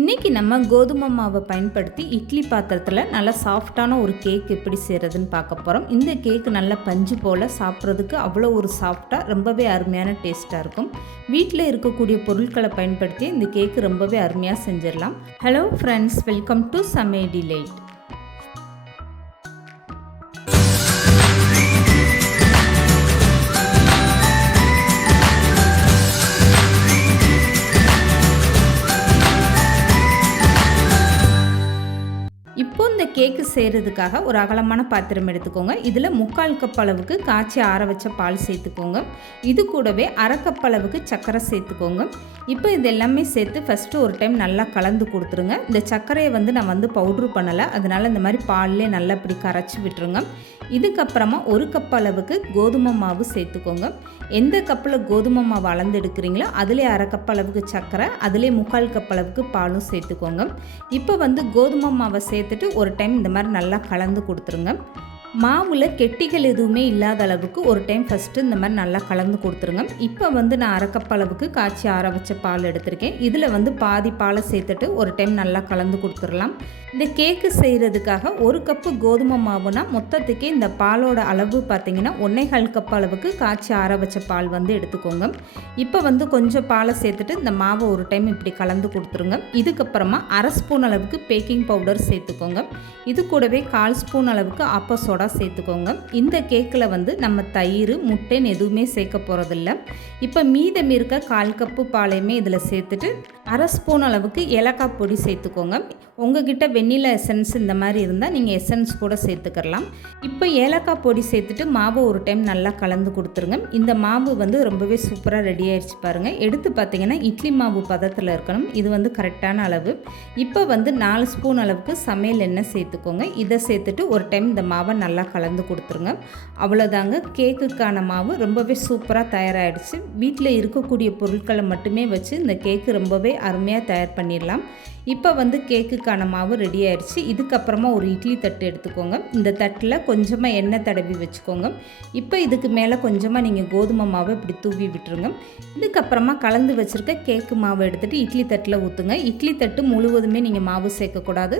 இன்றைக்கி நம்ம கோதுமை மாவை பயன்படுத்தி இட்லி பாத்திரத்தில் நல்லா சாஃப்டான ஒரு கேக் எப்படி செய்கிறதுன்னு பார்க்க போகிறோம். இந்த கேக்கு நல்லா பஞ்சு போல் சாப்பிட்றதுக்கு அவ்வளோ ஒரு சாஃப்டாக ரொம்பவே அருமையான டேஸ்ட்டாக இருக்கும். வீட்டில் இருக்கக்கூடிய பொருட்களை பயன்படுத்தி இந்த கேக்கு ரொம்பவே அருமையாக செஞ்சிடலாம். ஹலோ ஃப்ரெண்ட்ஸ், வெல்கம் டு சமையல் டிலைட். இப்போ இந்த கேக்கு செய்கிறதுக்காக ஒரு அகலமான பாத்திரம் எடுத்துக்கோங்க. இதில் 3/4 கப் அளவுக்கு காய்ச்சி ஆற வச்ச பால் சேர்த்துக்கோங்க. இது கூடவே 1/2 கப் அளவுக்கு சர்க்கரை சேர்த்துக்கோங்க. இப்போ இது எல்லாமே சேர்த்து ஃபஸ்ட்டு ஒரு டைம் நல்லா கலந்து கொடுத்துருங்க. இந்த சர்க்கரையை நான் பவுட்ரு பண்ணலை, அதனால் இந்த மாதிரி பால்லே நல்லா இப்படி கரைச்சி விட்டுருங்க. இதுக்கப்புறமா 1 கப் அளவுக்கு கோதுமை மாவு சேர்த்துக்கோங்க. எந்த கப்பில் கோதுமை மாவு அளந்து எடுக்கிறீங்களோ அதிலே 1/2 கப் அளவுக்கு சர்க்கரை, அதிலே 3/4 கப் அளவுக்கு பாலும் சேர்த்துக்கோங்க. இப்போ கோதுமை மாவை சேர்த்துட்டு ஒரு டைம் இந்த மாதிரி நல்லா கலந்து கொடுத்துருங்க. மாவில் கெட்டிகள் எதுவுமே இல்லாத அளவுக்கு ஒரு டைம் ஃபஸ்ட்டு இந்த மாதிரி நல்லா கலந்து கொடுத்துருங்க. இப்போ நான் 1/2 கப் அளவுக்கு காய்ச்சி ஆற வச்ச பால் எடுத்திருக்கேன். இதில் பாதி பாலை சேர்த்துட்டு ஒரு டைம் நல்லா கலந்து கொடுத்துடலாம். இந்த கேக்கு செய்கிறதுக்காக 1 கப்பு கோதுமை மாவுனா மொத்தத்துக்கே இந்த பாலோட அளவு பார்த்திங்கன்னா 1/4 கப் அளவுக்கு காய்ச்சி ஆற வச்ச பால் எடுத்துக்கோங்க. இப்போ கொஞ்சம் பாலை சேர்த்துட்டு இந்த மாவை ஒரு டைம் இப்படி கலந்து கொடுத்துருங்க. இதுக்கப்புறமா 1/2 ஸ்பூன் அளவுக்கு பேக்கிங் பவுடர் சேர்த்துக்கோங்க. இது கூடவே 1/4 ஸ்பூன் அளவுக்கு ஆப்ப சோடா சேர்த்துக்கோங்க. இந்த கேக்கில் நம்ம தயிர் முட்டைன்னு எதுவுமே சேர்க்க போகிறதில்ல. இப்போ மீதம் இருக்க 1/4 கப்பு பாலையுமே இதில் சேர்த்துட்டு 1/2 ஸ்பூன் அளவுக்கு ஏலக்காய் பொடி சேர்த்துக்கோங்க. உங்ககிட்ட வெண்ணிலா எசன்ஸ் இந்த மாதிரி இருந்தால் நீங்கள் எசன்ஸ் கூட சேர்த்துக்கலாம். இப்போ ஏலக்காய் பொடி சேர்த்துட்டு மாவை ஒரு டைம் நல்லா கலந்து கொடுத்துருங்க. இந்த மாவு ரொம்பவே சூப்பராக ரெடி ஆயிடுச்சு பாருங்கள். எடுத்து பார்த்தீங்கன்னா இட்லி மாவு பதத்தில் இருக்கணும். இது கரெக்டான அளவு. இப்போ 4 ஸ்பூன் அளவுக்கு சமையல் எண்ணெய் சேர்த்துக்கோங்க. இதை சேர்த்துட்டு ஒரு டைம் இந்த மாவை நல்லா கலந்து கொடுத்துருங்க. அவ்வளோதாங்க, கேக்குக்கான மாவு ரொம்பவே சூப்பராக தயாராகிடுச்சு. வீட்டில் இருக்கக்கூடிய பொருட்களை மட்டுமே வச்சு இந்த கேக்கு ரொம்பவே அருமையாக தயார் பண்ணிடலாம். இப்போ கேக்குக்கான மாவு ரெடி ஆயிடுச்சு. இதுக்கப்புறமா ஒரு இட்லி தட்டு எடுத்துக்கோங்க. இந்த தட்டில் கொஞ்சமாக எண்ணெய் தடவி வச்சுக்கோங்க. இப்போ இதுக்கு மேலே கொஞ்சமாக நீங்கள் கோதுமை மாவை இப்படி தூவி விட்டுருங்க. இதுக்கப்புறமா கலந்து வச்சுருக்க கேக்கு மாவை எடுத்துகிட்டு இட்லி தட்டில் ஊற்றுங்க. இட்லி தட்டு முழுவதுமே நீங்கள் மாவு சேர்க்கக்கூடாது.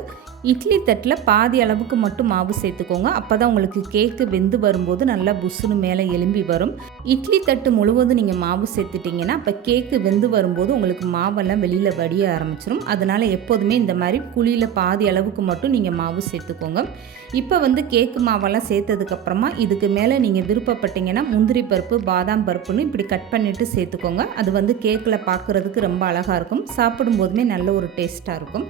இட்லி தட்டில் பாதி அளவுக்கு மட்டும் மாவு சேர்த்துக்கோங்க. அப்போ தான் உங்களுக்கு கேக்கு வெந்து வரும்போது நல்லா புஷ்ஷுன்னு மேலே எலும்பி வரும். இட்லி தட்டு முழுவதும் நீங்கள் மாவு சேர்த்துட்டிங்கன்னா அப்போ கேக்கு வெந்து வரும்போது உங்களுக்கு மாவெல்லாம் வெளியில் வடிய ஆரம்பிச்சிடும். அதனால் எப்போதுமே இந்த மாதிரி குழியில் பாதி அளவுக்கு மட்டும் நீங்கள் மாவு சேர்த்துக்கோங்க. இப்போ கேக்கு மாவெல்லாம் சேர்த்ததுக்கப்புறமா இதுக்கு மேலே நீங்கள் விருப்பப்பட்டீங்கன்னா முந்திரி பருப்பு பாதாம் பருப்புன்னு இப்படி கட் பண்ணிவிட்டு சேர்த்துக்கோங்க. அது கேக்கில் பார்க்குறதுக்கு ரொம்ப அழகாக இருக்கும். சாப்பிடும்போதுமே நல்ல ஒரு டேஸ்ட்டாக இருக்கும்.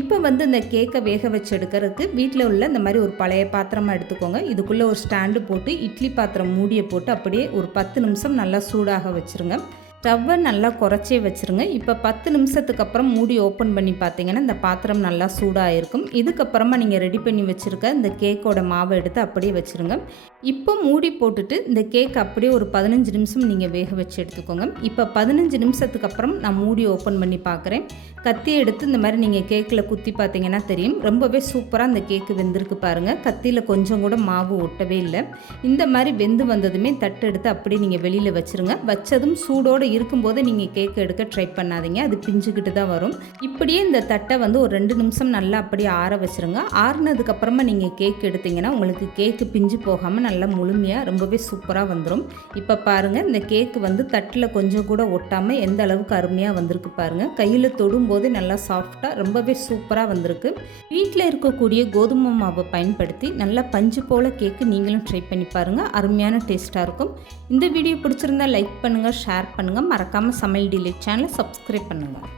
இப்போ இந்த கேக்கை வேக வச்சு எடுக்கிறதுக்கு வீட்டில் உள்ள இந்த மாதிரி ஒரு பழைய பாத்திரமாக எடுத்துக்கோங்க. இதுக்குள்ளே ஒரு ஸ்டாண்டு போட்டு இட்லி பாத்திரம் மூடியை போட்டு அப்படியே ஒரு 10 நிமிஷம் நல்லா சூடாக வச்சுருங்க. ஸ்டவ்வை நல்லா குறைச்சே வச்சுருங்க. இப்போ 10 நிமிஷத்துக்கு அப்புறம் மூடி ஓப்பன் பண்ணி பார்த்தீங்கன்னா இந்த பாத்திரம் நல்லா சூடாக இருக்கும். இதுக்கப்புறமா நீங்கள் ரெடி பண்ணி வச்சுருக்க இந்த கேக்கோட மாவை எடுத்து அப்படியே வச்சுருங்க. இப்போ மூடி போட்டுட்டு இந்த கேக் அப்படியே ஒரு 15 நிமிஷம் நீங்கள் வேக வச்சு எடுத்துக்கோங்க. இப்போ 15 நிமிஷத்துக்கு அப்புறம் நான் மூடி ஓப்பன் பண்ணி பார்க்குறேன். கத்தியை எடுத்து இந்த மாதிரி நீங்கள் கேக்கில் குத்தி பார்த்தீங்கன்னா தெரியும். ரொம்பவே சூப்பராக இந்த கேக்கு வெந்திருக்கு பாருங்கள். கத்தியில் கொஞ்சம் கூட மாவு ஒட்டவே இல்லை. இந்த மாதிரி வெந்து வந்ததுமே தட்டு எடுத்து அப்படியே நீங்கள் வெளியில் வச்சுருங்க. வச்சதும் சூடோடு இருக்கும்போது நீங்கள் கேக் எடுக்க ட்ரை பண்ணாதீங்க, அது பிஞ்சுக்கிட்டு தான் வரும். இப்படியே இந்த தட்டை ஒரு 2 நிமிஷம் நல்லா அப்படியே ஆற வச்சுருங்க. ஆறுனதுக்கப்புறமா நீங்கள் கேக் எடுத்திங்கன்னா உங்களுக்கு கேக்கு பிஞ்சு போகாமல் நல்லா முழுமையாக ரொம்பவே சூப்பராக வந்துடும். இப்போ பாருங்கள், இந்த கேக்கு தட்டில் கொஞ்சம் கூட ஒட்டாமல் எந்த அளவுக்கு அருமையாக வந்திருக்கு பாருங்கள். கையில் தொடும்போது நல்லா சாஃப்டாக ரொம்பவே சூப்பராக வந்திருக்கு. வீட்டில் இருக்கக்கூடிய கோதுமை மாவை பயன்படுத்தி நல்லா பஞ்சு போல் கேக்கு நீங்களும் ட்ரை பண்ணி பாருங்கள். அருமையான டேஸ்ட்டாக இருக்கும். இந்த வீடியோ பிடிச்சிருந்தா லைக் பண்ணுங்கள், ஷேர் பண்ணுங்கள். மறக்காமல் சமையல் டிலைட் சேனலை சப்ஸ்கிரைப் பண்ணுங்கள்.